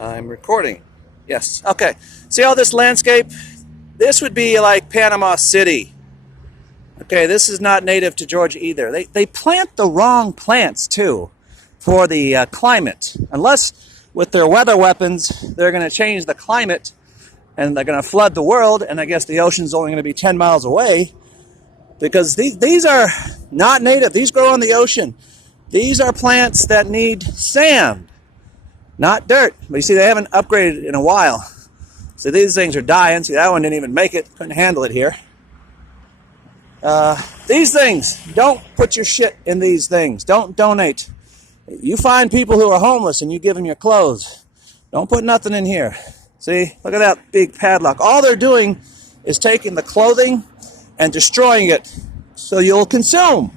I'm recording. Yes. Okay. See all this landscape? This would be like Panama City. Okay, this is not native to Georgia either. They plant the wrong plants, too, for the climate. Unless, with their weather weapons, they're going to change the climate, and they're going to flood the world, and I guess the ocean's only going to be 10 miles away, because these are not native. These grow on the ocean. These are plants that need sand, not dirt. But you see, they haven't upgraded in a while. So these things are dying. See, that one didn't even make it. Couldn't handle it here. These things, don't put your shit in these things. Don't donate. You find people who are homeless and you give them your clothes. Don't put nothing in here. See, look at that big padlock. All they're doing is taking the clothing and destroying it so you'll consume.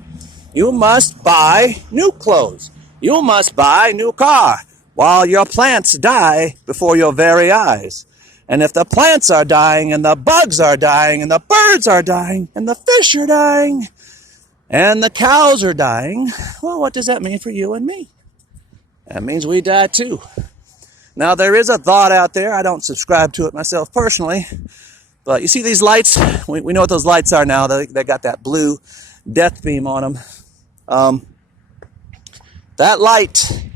You must buy new clothes. You must buy a new car while your plants die before your very eyes. And if the plants are dying, and the bugs are dying, and the birds are dying, and the fish are dying, and the cows are dying, well, what does that mean for you and me? That means we die too. Now, there is a thought out there. I don't subscribe to it myself personally. But you see these lights? We know what those lights are now. They got that blue death beam on them. That light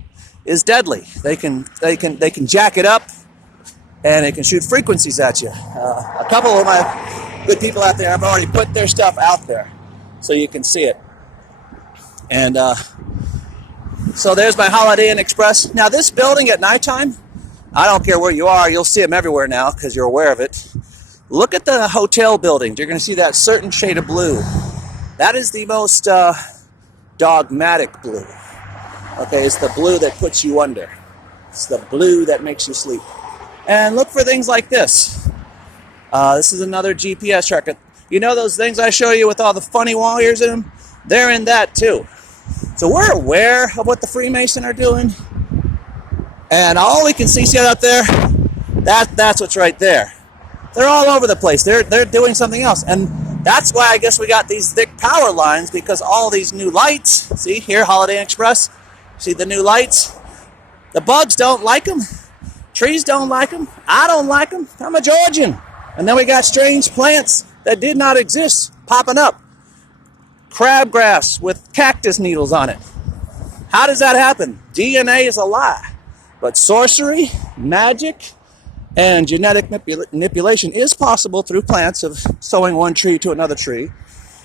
is deadly. They can jack it up, and it can shoot frequencies at you. A couple of my good people out there have already put their stuff out there so you can see it. And so there's my Holiday Inn Express. Now this building at nighttime, I don't care where you are, you'll see them everywhere now because you're aware of it. Look at the hotel buildings. You're going to see that certain shade of blue. That is the most dogmatic blue. Okay, it's the blue that puts you under. It's the blue that makes you sleep. And look for things like this. This is another GPS tracker. You know those things I show you with all the funny wires in them? They're in that too. So we're aware of what the Freemason are doing. And all we can see out there, that's what's right there. They're all over the place. They're doing something else. And that's why I guess we got these thick power lines, because all these new lights, see here, Holiday Inn Express, see the new lights? The bugs don't like them. Trees don't like them. I don't like them. I'm a Georgian. And then we got strange plants that did not exist popping up. Crabgrass with cactus needles on it. How does that happen? DNA is a lie. But sorcery, magic, and genetic manipulation is possible through plants of sowing one tree to another tree.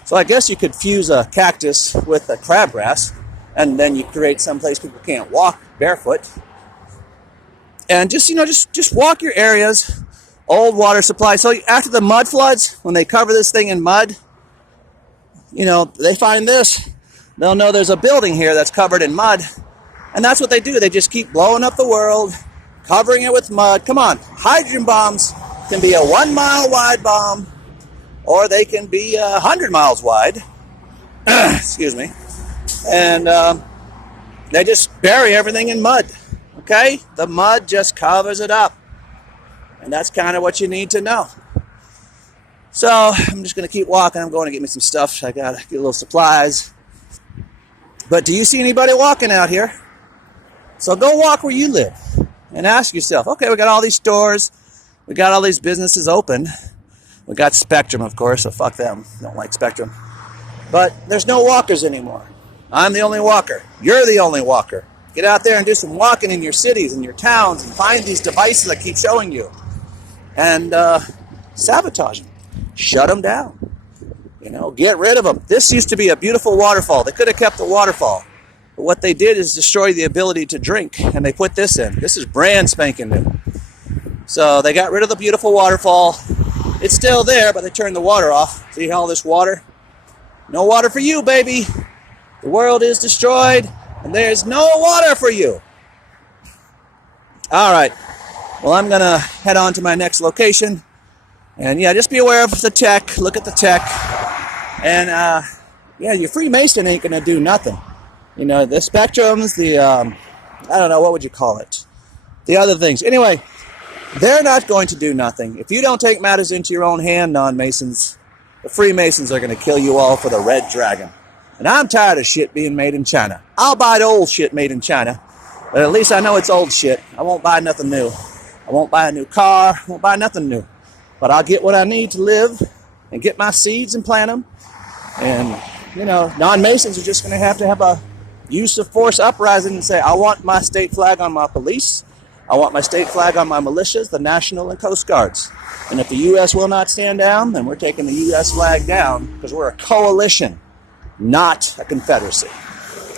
So I guess you could fuse a cactus with a crabgrass, and then you create some place people can't walk barefoot. And just walk your areas, old water supply. So after the mud floods, when they cover this thing in mud, they find this. They'll know there's a building here that's covered in mud. And that's what they do. They just keep blowing up the world, covering it with mud. Come on, hydrogen bombs can be a 1 mile wide bomb, or they can be 100 miles wide. Excuse me. And they just bury everything in mud. Okay? The mud just covers it up. And that's kind of what you need to know. So I'm just going to keep walking. I'm going to get me some stuff. I got to get a little supplies. But do you see anybody walking out here? So go walk where you live and ask yourself, okay, we got all these stores. We got all these businesses open. We got Spectrum, of course, so fuck them. Don't like Spectrum. But there's no walkers anymore. I'm the only walker. You're the only walker. Get out there and do some walking in your cities and your towns and find these devices I keep showing you. And sabotage them. Shut them down. Get rid of them. This used to be a beautiful waterfall. They could have kept the waterfall. But what they did is destroy the ability to drink. And they put this in. This is brand spanking new. So they got rid of the beautiful waterfall. It's still there, but they turned the water off. See all this water? No water for you, baby. The world is destroyed. And there's no water for you. All right. Well, I'm going to head on to my next location. And yeah, just be aware of the tech. Look at the tech. And your Freemason ain't going to do nothing. The spectrums, I don't know, what would you call it? The other things. Anyway, they're not going to do nothing. If you don't take matters into your own hand, non-Masons, the Freemasons are going to kill you all for the Red Dragon. And I'm tired of shit being made in China. I'll buy the old shit made in China. But at least I know it's old shit. I won't buy nothing new. I won't buy a new car. I won't buy nothing new. But I'll get what I need to live and get my seeds and plant them. And, you know, non-Masons are just going to have a use of force uprising and say, I want my state flag on my police. I want my state flag on my militias, the National and Coast Guards. And if the U.S. will not stand down, then we're taking the U.S. flag down because we're a coalition, not a confederacy.